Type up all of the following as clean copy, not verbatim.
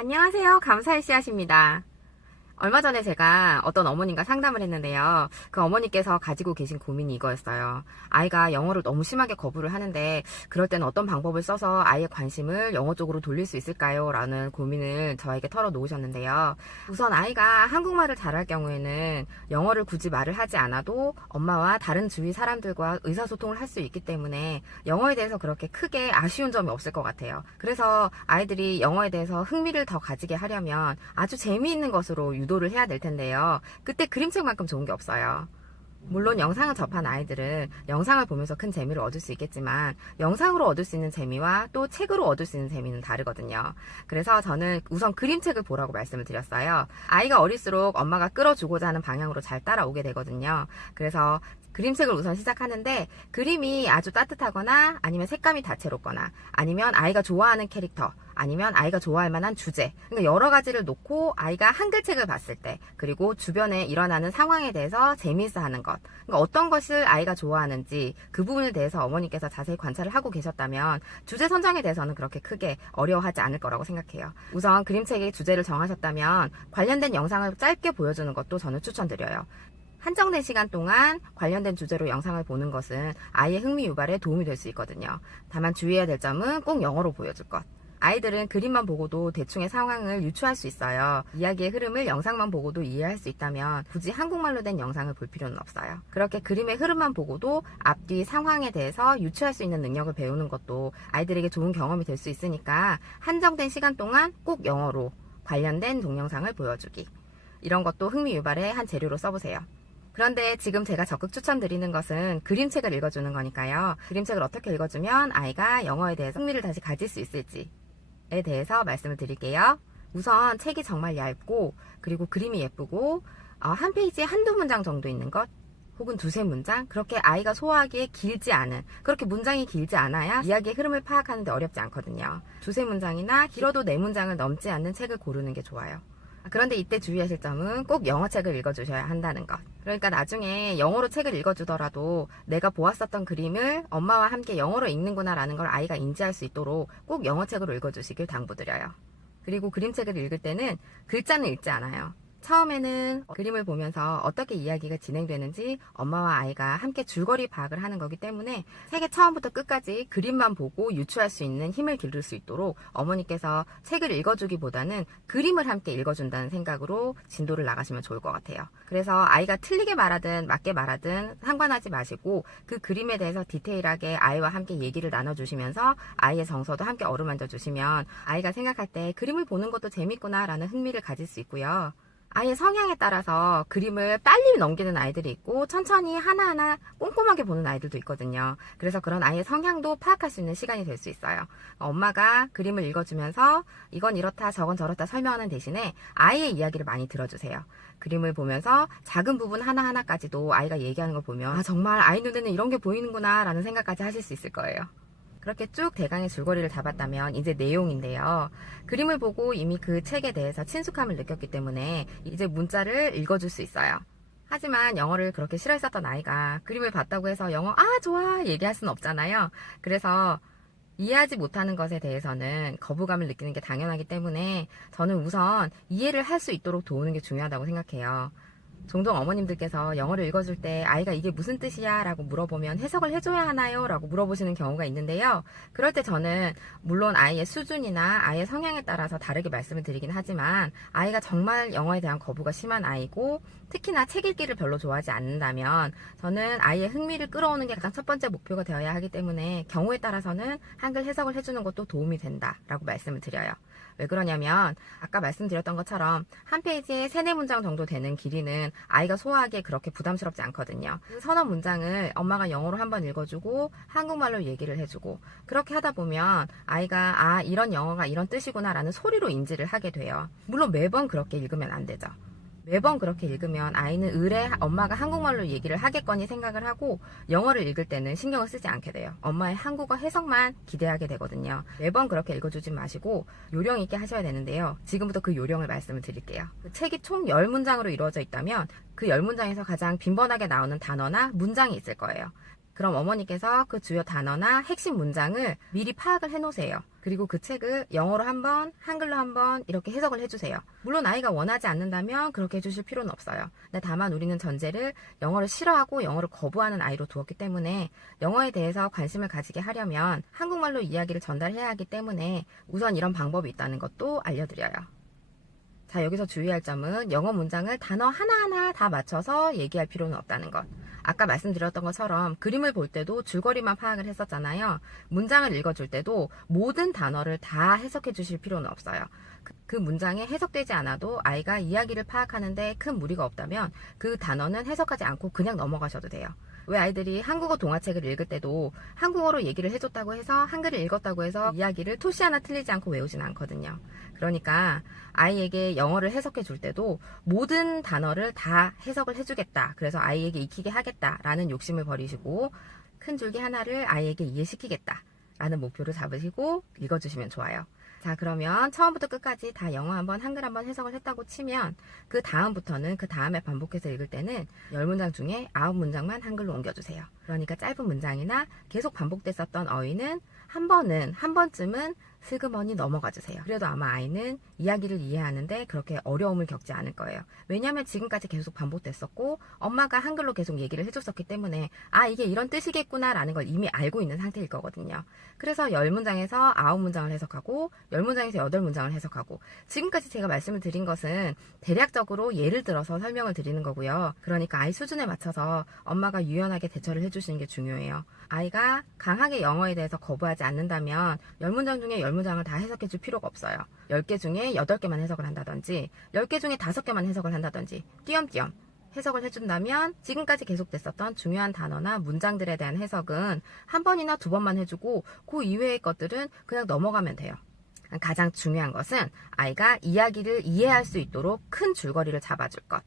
안녕하세요. 감사의 씨앗입니다. 얼마 전에 제가 어떤 어머님과 상담을 했는데요. 그 어머니께서 가지고 계신 고민이 이거였어요. 아이가 영어를 너무 심하게 거부를 하는데 그럴 때는 어떤 방법을 써서 아이의 관심을 영어 쪽으로 돌릴 수 있을까요? 라는 고민을 저에게 털어놓으셨는데요. 우선 아이가 한국말을 잘할 경우에는 영어를 굳이 말을 하지 않아도 엄마와 다른 주위 사람들과 의사소통을 할 수 있기 때문에 영어에 대해서 그렇게 크게 아쉬운 점이 없을 것 같아요. 그래서 아이들이 영어에 대해서 흥미를 더 가지게 하려면 아주 재미있는 것으로 유도를 해야 될 텐데요. 그때 그림책만큼 좋은 게 없어요. 물론 영상을 접한 아이들은 영상을 보면서 큰 재미를 얻을 수 있겠지만 영상으로 얻을 수 있는 재미와 또 책으로 얻을 수 있는 재미는 다르거든요. 그래서 저는 우선 그림책을 보라고 말씀을 드렸어요. 아이가 어릴수록 엄마가 끌어주고자 하는 방향으로 잘 따라오게 되거든요. 그래서 그림책을 우선 시작하는데 그림이 아주 따뜻하거나 아니면 색감이 다채롭거나 아니면 아이가 좋아하는 캐릭터 아니면 아이가 좋아할 만한 주제, 그러니까 여러 가지를 놓고 아이가 한글책을 봤을 때 그리고 주변에 일어나는 상황에 대해서 재미있어 하는 것, 그러니까 어떤 것을 아이가 좋아하는지 그 부분에 대해서 어머니께서 자세히 관찰을 하고 계셨다면 주제 선정에 대해서는 그렇게 크게 어려워하지 않을 거라고 생각해요. 우선 그림책의 주제를 정하셨다면 관련된 영상을 짧게 보여주는 것도 저는 추천드려요. 한정된 시간 동안 관련된 주제로 영상을 보는 것은 아이의 흥미 유발에 도움이 될 수 있거든요. 다만 주의해야 될 점은 꼭 영어로 보여줄 것. 아이들은 그림만 보고도 대충의 상황을 유추할 수 있어요. 이야기의 흐름을 영상만 보고도 이해할 수 있다면 굳이 한국말로 된 영상을 볼 필요는 없어요. 그렇게 그림의 흐름만 보고도 앞뒤 상황에 대해서 유추할 수 있는 능력을 배우는 것도 아이들에게 좋은 경험이 될 수 있으니까 한정된 시간 동안 꼭 영어로 관련된 동영상을 보여주기. 이런 것도 흥미 유발의 한 재료로 써보세요. 그런데 지금 제가 적극 추천드리는 것은 그림책을 읽어주는 거니까요. 그림책을 어떻게 읽어주면 아이가 영어에 대해서 흥미를 다시 가질 수 있을지에 대해서 말씀을 드릴게요. 우선 책이 정말 얇고 그리고 그림이 예쁘고 한 페이지에 한두 문장 정도 있는 것 혹은 두세 문장, 그렇게 아이가 소화하기에 길지 않은, 그렇게 문장이 길지 않아야 이야기의 흐름을 파악하는데 어렵지 않거든요. 두세 문장이나 길어도 네 문장을 넘지 않는 책을 고르는 게 좋아요. 그런데 이때 주의하실 점은 꼭 영어책을 읽어주셔야 한다는 것. 그러니까 나중에 영어로 책을 읽어주더라도 내가 보았었던 그림을 엄마와 함께 영어로 읽는구나 라는 걸 아이가 인지할 수 있도록 꼭 영어책으로 읽어주시길 당부드려요. 그리고 그림책을 읽을 때는 글자는 읽지 않아요. 처음에는 그림을 보면서 어떻게 이야기가 진행되는지 엄마와 아이가 함께 줄거리 파악을 하는 거기 때문에 책의 처음부터 끝까지 그림만 보고 유추할 수 있는 힘을 기를 수 있도록 어머니께서 책을 읽어주기보다는 그림을 함께 읽어준다는 생각으로 진도를 나가시면 좋을 것 같아요. 그래서 아이가 틀리게 말하든 맞게 말하든 상관하지 마시고 그 그림에 대해서 디테일하게 아이와 함께 얘기를 나눠주시면서 아이의 정서도 함께 어루만져 주시면 아이가 생각할 때 그림을 보는 것도 재밌구나 라는 흥미를 가질 수 있고요. 아이의 성향에 따라서 그림을 빨리 넘기는 아이들이 있고 천천히 하나하나 꼼꼼하게 보는 아이들도 있거든요. 그래서 그런 아이의 성향도 파악할 수 있는 시간이 될 수 있어요. 엄마가 그림을 읽어주면서 이건 이렇다 저건 저렇다 설명하는 대신에 아이의 이야기를 많이 들어주세요. 그림을 보면서 작은 부분 하나하나까지도 아이가 얘기하는 걸 보면 정말 아이 눈에는 이런 게 보이는구나 라는 생각까지 하실 수 있을 거예요. 그렇게 쭉 대강의 줄거리를 잡았다면 이제 내용인데요. 그림을 보고 이미 그 책에 대해서 친숙함을 느꼈기 때문에 이제 문자를 읽어줄 수 있어요. 하지만 영어를 그렇게 싫어했었던 아이가 그림을 봤다고 해서 영어 좋아 얘기할 수는 없잖아요. 그래서 이해하지 못하는 것에 대해서는 거부감을 느끼는 게 당연하기 때문에 저는 우선 이해를 할 수 있도록 도우는 게 중요하다고 생각해요. 종종 어머님들께서 영어를 읽어줄 때 아이가 이게 무슨 뜻이야? 라고 물어보면 해석을 해줘야 하나요? 라고 물어보시는 경우가 있는데요. 그럴 때 저는 물론 아이의 수준이나 아이의 성향에 따라서 다르게 말씀을 드리긴 하지만 아이가 정말 영어에 대한 거부가 심한 아이고 특히나 책 읽기를 별로 좋아하지 않는다면 저는 아이의 흥미를 끌어오는 게 가장 첫 번째 목표가 되어야 하기 때문에 경우에 따라서는 한글 해석을 해주는 것도 도움이 된다라고 말씀을 드려요. 왜 그러냐면 아까 말씀드렸던 것처럼 한 페이지에 3-4문장 정도 되는 길이는 아이가 소화하기에 그렇게 부담스럽지 않거든요. 그 서너 문장을 엄마가 영어로 한번 읽어주고 한국말로 얘기를 해주고 그렇게 하다 보면 아이가 이런 영어가 이런 뜻이구나 라는 소리로 인지를 하게 돼요. 물론 매번 그렇게 읽으면 안 되죠. 매번 그렇게 읽으면 아이는 의뢰 엄마가 한국말로 얘기를 하겠거니 생각을 하고 영어를 읽을 때는 신경을 쓰지 않게 돼요. 엄마의 한국어 해석만 기대하게 되거든요. 매번 그렇게 읽어주지 마시고 요령 있게 하셔야 되는데요. 지금부터 그 요령을 말씀을 드릴게요. 그 책이 총 10문장으로 이루어져 있다면 그 10문장에서 가장 빈번하게 나오는 단어나 문장이 있을 거예요. 그럼 어머니께서 그 주요 단어나 핵심 문장을 미리 파악을 해놓으세요. 그리고 그 책을 영어로 한 번, 한글로 한 번 이렇게 해석을 해주세요. 물론 아이가 원하지 않는다면 그렇게 해주실 필요는 없어요. 근데 다만 우리는 전제를 영어를 싫어하고 영어를 거부하는 아이로 두었기 때문에 영어에 대해서 관심을 가지게 하려면 한국말로 이야기를 전달해야 하기 때문에 우선 이런 방법이 있다는 것도 알려드려요. 자, 여기서 주의할 점은 영어 문장을 단어 하나하나 다 맞춰서 얘기할 필요는 없다는 것. 아까 말씀드렸던 것처럼 그림을 볼 때도 줄거리만 파악을 했었잖아요. 문장을 읽어줄 때도 모든 단어를 다 해석해 주실 필요는 없어요. 그 문장에 해석되지 않아도 아이가 이야기를 파악하는데 큰 무리가 없다면 그 단어는 해석하지 않고 그냥 넘어가셔도 돼요. 왜 아이들이 한국어 동화책을 읽을 때도 한국어로 얘기를 해줬다고 해서 한글을 읽었다고 해서 이야기를 토시 하나 틀리지 않고 외우진 않거든요. 그러니까 아이에게 영어를 해석해 줄 때도 모든 단어를 다 해석을 해주겠다. 그래서 아이에게 익히게 하겠다라는 욕심을 버리시고 큰 줄기 하나를 아이에게 이해시키겠다 라는 목표를 잡으시고 읽어주시면 좋아요. 자, 그러면 처음부터 끝까지 다 영어 한번 한글 한번 해석을 했다고 치면 그 다음부터는 그 다음에 반복해서 읽을 때는 10문장 중에 9문장만 한글로 옮겨주세요. 그러니까 짧은 문장이나 계속 반복됐었던 어휘는 한 번쯤은 슬그머니 넘어가 주세요. 그래도 아마 아이는 이야기를 이해하는데 그렇게 어려움을 겪지 않을 거예요. 왜냐하면 지금까지 계속 반복됐었고 엄마가 한글로 계속 얘기를 해줬었기 때문에 아, 이게 이런 뜻이겠구나 라는 걸 이미 알고 있는 상태일 거거든요. 그래서 10문장에서 9문장을 해석하고 10문장에서 8문장을 해석하고 지금까지 제가 말씀을 드린 것은 대략적으로 예를 들어서 설명을 드리는 거고요. 그러니까 아이 수준에 맞춰서 엄마가 유연하게 대처를 해주시는 게 중요해요. 아이가 강하게 영어에 대해서 거부하지 않는다면 10문장 중에 10문장을 다 해석해 줄 필요가 없어요. 10개 중에 8개만 해석을 한다든지 10개 중에 5개만 해석을 한다든지 띄엄띄엄 해석을 해준다면 지금까지 계속됐었던 중요한 단어나 문장들에 대한 해석은 한 번이나 2번만 해주고 그 이외의 것들은 그냥 넘어가면 돼요. 가장 중요한 것은 아이가 이야기를 이해할 수 있도록 큰 줄거리를 잡아줄 것.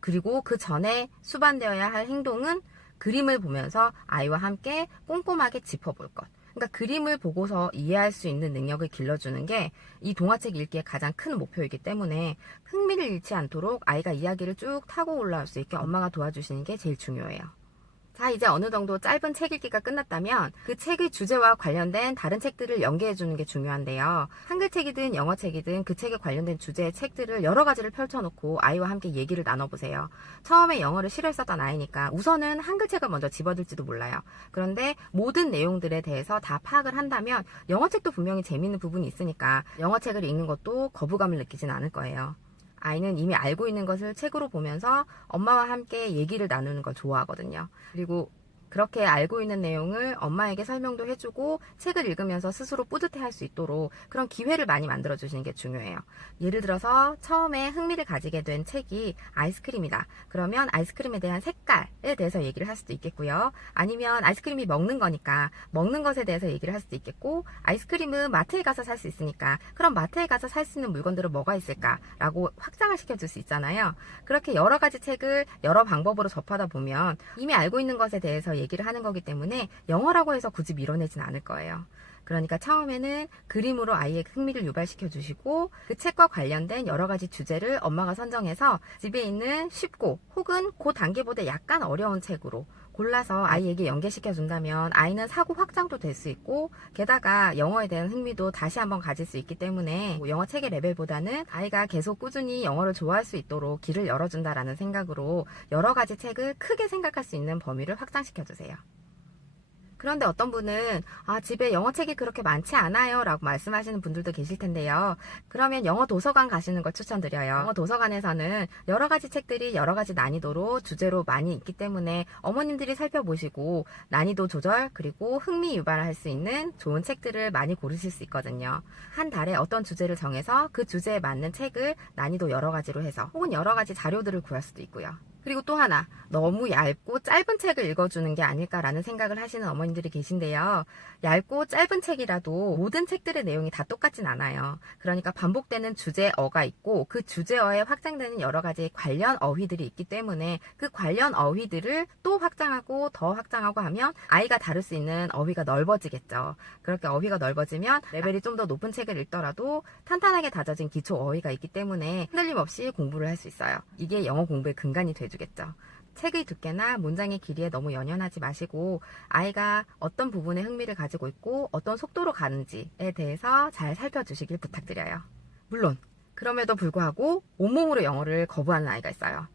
그리고 그 전에 수반되어야 할 행동은 그림을 보면서 아이와 함께 꼼꼼하게 짚어볼 것. 그러니까 그림을 보고서 이해할 수 있는 능력을 길러주는 게 이 동화책 읽기의 가장 큰 목표이기 때문에 흥미를 잃지 않도록 아이가 이야기를 쭉 타고 올라올 수 있게 엄마가 도와주시는 게 제일 중요해요. 자, 이제 어느 정도 짧은 책 읽기가 끝났다면 그 책의 주제와 관련된 다른 책들을 연계해 주는 게 중요한데요. 한글책이든 영어책이든 그 책에 관련된 주제의 책들을 여러 가지를 펼쳐놓고 아이와 함께 얘기를 나눠보세요. 처음에 영어를 싫어했었던 아이니까 우선은 한글책을 먼저 집어들지도 몰라요. 그런데 모든 내용들에 대해서 다 파악을 한다면 영어책도 분명히 재미있는 부분이 있으니까 영어책을 읽는 것도 거부감을 느끼진 않을 거예요. 아이는 이미 알고 있는 것을 책으로 보면서 엄마와 함께 얘기를 나누는 걸 좋아하거든요. 그리고 그렇게 알고 있는 내용을 엄마에게 설명도 해주고 책을 읽으면서 스스로 뿌듯해할 수 있도록 그런 기회를 많이 만들어주시는 게 중요해요. 예를 들어서 처음에 흥미를 가지게 된 책이 아이스크림이다. 그러면 아이스크림에 대한 색깔에 대해서 얘기를 할 수도 있겠고요. 아니면 아이스크림이 먹는 거니까 먹는 것에 대해서 얘기를 할 수도 있겠고 아이스크림은 마트에 가서 살 수 있으니까 그럼 마트에 가서 살 수 있는 물건들은 뭐가 있을까라고 확장을 시켜줄 수 있잖아요. 그렇게 여러 가지 책을 여러 방법으로 접하다 보면 이미 알고 있는 것에 대해서 얘기를 하는 거기 때문에 영어라고 해서 굳이 밀어내진 않을 거예요. 그러니까 처음에는 그림으로 아이의 흥미를 유발시켜 주시고 그 책과 관련된 여러 가지 주제를 엄마가 선정해서 집에 있는 쉽고 혹은 그 단계보다 약간 어려운 책으로 골라서 아이에게 연계시켜 준다면 아이는 사고 확장도 될 수 있고 게다가 영어에 대한 흥미도 다시 한번 가질 수 있기 때문에 영어 책의 레벨보다는 아이가 계속 꾸준히 영어를 좋아할 수 있도록 길을 열어준다라는 생각으로 여러 가지 책을 크게 생각할 수 있는 범위를 확장시켜 주세요. 그런데 어떤 분은 집에 영어책이 그렇게 많지 않아요 라고 말씀하시는 분들도 계실 텐데요. 그러면 영어 도서관 가시는 걸 추천드려요. 영어 도서관에서는 여러 가지 책들이 여러 가지 난이도로 주제로 많이 있기 때문에 어머님들이 살펴보시고 난이도 조절 그리고 흥미 유발할 수 있는 좋은 책들을 많이 고르실 수 있거든요. 한 달에 어떤 주제를 정해서 그 주제에 맞는 책을 난이도 여러 가지로 해서 혹은 여러 가지 자료들을 구할 수도 있고요. 그리고 또 하나, 너무 얇고 짧은 책을 읽어주는 게 아닐까라는 생각을 하시는 어머님들이 계신데요. 얇고 짧은 책이라도 모든 책들의 내용이 다 똑같진 않아요. 그러니까 반복되는 주제어가 있고 그 주제어에 확장되는 여러 가지 관련 어휘들이 있기 때문에 그 관련 어휘들을 또 확장하고 더 확장하고 하면 아이가 다룰 수 있는 어휘가 넓어지겠죠. 그렇게 어휘가 넓어지면 레벨이 좀 더 높은 책을 읽더라도 탄탄하게 다져진 기초 어휘가 있기 때문에 흔들림 없이 공부를 할 수 있어요. 이게 영어 공부의 근간이 되죠. 해주겠죠. 책의 두께나 문장의 길이에 너무 연연하지 마시고 아이가 어떤 부분에 흥미를 가지고 있고 어떤 속도로 가는지에 대해서 잘 살펴주시길 부탁드려요. 물론 그럼에도 불구하고 온몸으로 영어를 거부하는 아이가 있어요.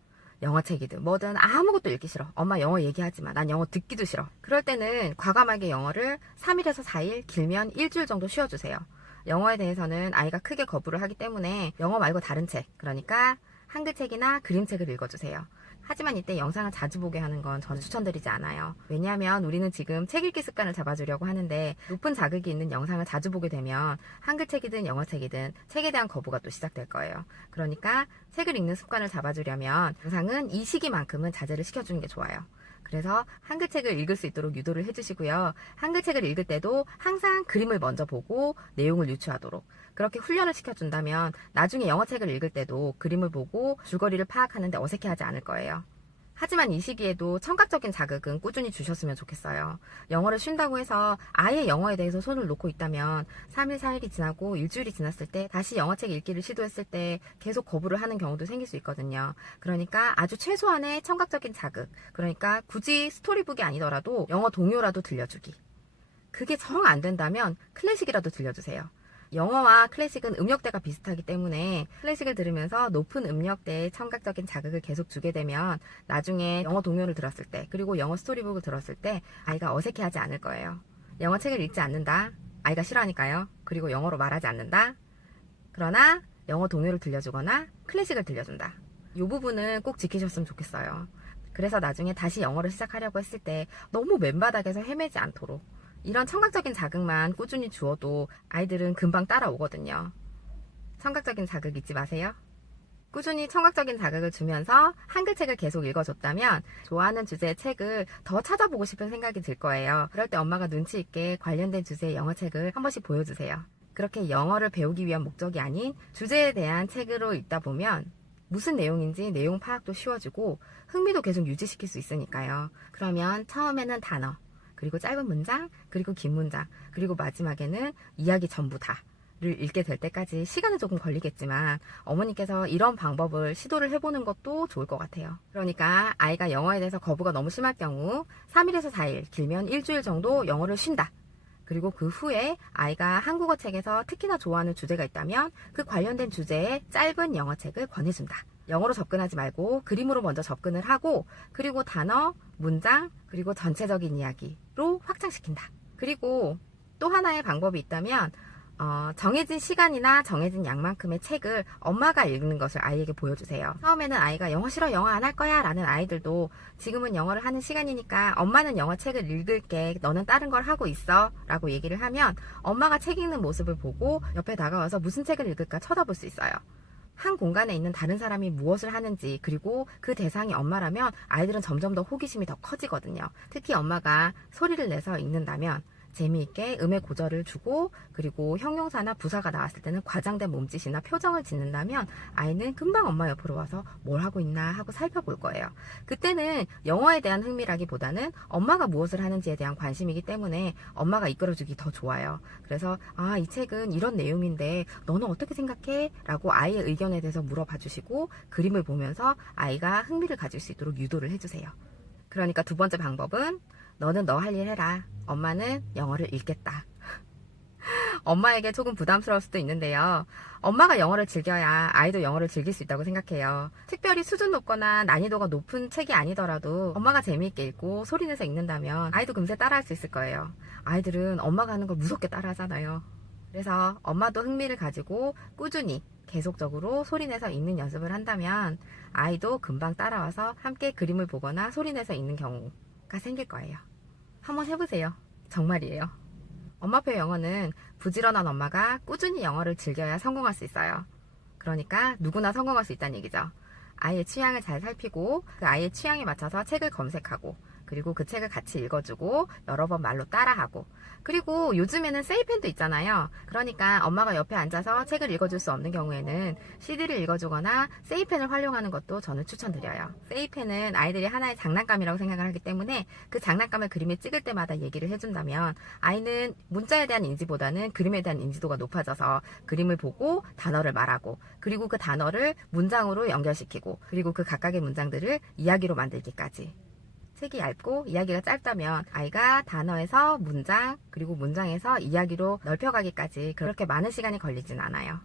영어책이든 뭐든 아무것도 읽기 싫어. 엄마 영어 얘기하지 마. 난 영어 듣기도 싫어. 그럴 때는 과감하게 영어를 3일에서 4일, 길면 일주일 정도 쉬어주세요. 영어에 대해서는 아이가 크게 거부를 하기 때문에 영어 말고 다른 책, 그러니까 한글책이나 그림책을 읽어주세요. 하지만 이때 영상을 자주 보게 하는 건 저는 추천드리지 않아요. 왜냐하면 우리는 지금 책 읽기 습관을 잡아주려고 하는데 높은 자극이 있는 영상을 자주 보게 되면 한글책이든 영어책이든 책에 대한 거부가 또 시작될 거예요. 그러니까 책을 읽는 습관을 잡아주려면 영상은 이 시기만큼은 자제를 시켜주는 게 좋아요. 그래서 한글책을 읽을 수 있도록 유도를 해주시고요. 한글책을 읽을 때도 항상 그림을 먼저 보고 내용을 유추하도록 그렇게 훈련을 시켜준다면 나중에 영어책을 읽을 때도 그림을 보고 줄거리를 파악하는데 어색해하지 않을 거예요. 하지만 이 시기에도 청각적인 자극은 꾸준히 주셨으면 좋겠어요. 영어를 쉰다고 해서 아예 영어에 대해서 손을 놓고 있다면 3일, 4일이 지나고 일주일이 지났을 때 다시 영어책 읽기를 시도했을 때 계속 거부를 하는 경우도 생길 수 있거든요. 그러니까 아주 최소한의 청각적인 자극, 그러니까 굳이 스토리북이 아니더라도 영어 동요라도 들려주기. 그게 정 안 된다면 클래식이라도 들려주세요. 영어와 클래식은 음역대가 비슷하기 때문에 클래식을 들으면서 높은 음역대의 청각적인 자극을 계속 주게 되면 나중에 영어 동요를 들었을 때 그리고 영어 스토리북을 들었을 때 아이가 어색해하지 않을 거예요. 영어책을 읽지 않는다. 아이가 싫어하니까요. 그리고 영어로 말하지 않는다. 그러나 영어 동요를 들려주거나 클래식을 들려준다. 이 부분은 꼭 지키셨으면 좋겠어요. 그래서 나중에 다시 영어를 시작하려고 했을 때 너무 맨바닥에서 헤매지 않도록 이런 청각적인 자극만 꾸준히 주어도 아이들은 금방 따라오거든요. 청각적인 자극 잊지 마세요. 꾸준히 청각적인 자극을 주면서 한글책을 계속 읽어줬다면 좋아하는 주제의 책을 더 찾아보고 싶은 생각이 들 거예요. 그럴 때 엄마가 눈치 있게 관련된 주제의 영어책을 한 번씩 보여주세요. 그렇게 영어를 배우기 위한 목적이 아닌 주제에 대한 책으로 읽다 보면 무슨 내용인지 내용 파악도 쉬워지고 흥미도 계속 유지시킬 수 있으니까요. 그러면 처음에는 단어, 그리고 짧은 문장, 그리고 긴 문장, 그리고 마지막에는 이야기 전부 다를 읽게 될 때까지 시간은 조금 걸리겠지만 어머니께서 이런 방법을 시도를 해보는 것도 좋을 것 같아요. 그러니까 아이가 영어에 대해서 거부가 너무 심할 경우 3일에서 4일, 길면 일주일 정도 영어를 쉰다. 그리고 그 후에 아이가 한국어 책에서 특히나 좋아하는 주제가 있다면 그 관련된 주제의 짧은 영어책을 권해준다. 영어로 접근하지 말고 그림으로 먼저 접근을 하고 그리고 단어, 문장, 그리고 전체적인 이야기로 확장시킨다. 그리고 또 하나의 방법이 있다면 정해진 시간이나 정해진 양만큼의 책을 엄마가 읽는 것을 아이에게 보여주세요. 처음에는 아이가 영어 싫어, 영어 안 할 거야 라는 아이들도 지금은 영어를 하는 시간이니까 엄마는 영어 책을 읽을게, 너는 다른 걸 하고 있어 라고 얘기를 하면 엄마가 책 읽는 모습을 보고 옆에 다가와서 무슨 책을 읽을까 쳐다볼 수 있어요. 한 공간에 있는 다른 사람이 무엇을 하는지 그리고 그 대상이 엄마라면 아이들은 점점 더 호기심이 더 커지거든요. 특히 엄마가 소리를 내서 읽는다면 재미있게 음의 고절을 주고 그리고 형용사나 부사가 나왔을 때는 과장된 몸짓이나 표정을 짓는다면 아이는 금방 엄마 옆으로 와서 뭘 하고 있나 하고 살펴볼 거예요. 그때는 영어에 대한 흥미라기보다는 엄마가 무엇을 하는지에 대한 관심이기 때문에 엄마가 이끌어주기 더 좋아요. 그래서 이 책은 이런 내용인데 너는 어떻게 생각해? 라고 아이의 의견에 대해서 물어봐 주시고 그림을 보면서 아이가 흥미를 가질 수 있도록 유도를 해주세요. 그러니까 두 번째 방법은 너는 너 할 일 해라. 엄마는 영어를 읽겠다. 엄마에게 조금 부담스러울 수도 있는데요. 엄마가 영어를 즐겨야 아이도 영어를 즐길 수 있다고 생각해요. 특별히 수준 높거나 난이도가 높은 책이 아니더라도 엄마가 재미있게 읽고 소리내서 읽는다면 아이도 금세 따라할 수 있을 거예요. 아이들은 엄마가 하는 걸 무섭게 따라하잖아요. 그래서 엄마도 흥미를 가지고 꾸준히 계속적으로 소리내서 읽는 연습을 한다면 아이도 금방 따라와서 함께 그림을 보거나 소리내서 읽는 경우가 생길 거예요. 한번 해보세요. 정말이에요. 엄마표 영어는 부지런한 엄마가 꾸준히 영어를 즐겨야 성공할 수 있어요. 그러니까 누구나 성공할 수 있다는 얘기죠. 아이의 취향을 잘 살피고 그 아이의 취향에 맞춰서 책을 검색하고 그리고 그 책을 같이 읽어주고 여러 번 말로 따라하고, 그리고 요즘에는 세이펜도 있잖아요. 그러니까 엄마가 옆에 앉아서 책을 읽어줄 수 없는 경우에는 CD를 읽어주거나 세이펜을 활용하는 것도 저는 추천드려요. 세이펜은 아이들이 하나의 장난감이라고 생각을 하기 때문에 그 장난감을 그림에 찍을 때마다 얘기를 해준다면 아이는 문자에 대한 인지보다는 그림에 대한 인지도가 높아져서 그림을 보고 단어를 말하고, 그리고 그 단어를 문장으로 연결시키고, 그리고 그 각각의 문장들을 이야기로 만들기까지. 책이 얇고 이야기가 짧다면 아이가 단어에서 문장, 그리고 문장에서 이야기로 넓혀가기까지 그렇게 많은 시간이 걸리진 않아요.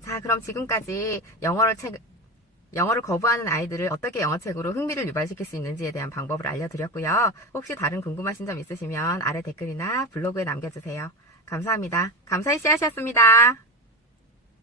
자, 그럼 지금까지 영어를 거부하는 아이들을 어떻게 영어책으로 흥미를 유발시킬 수 있는지에 대한 방법을 알려드렸고요. 혹시 다른 궁금하신 점 있으시면 아래 댓글이나 블로그에 남겨주세요. 감사합니다. 감사의 씨앗이었습니다.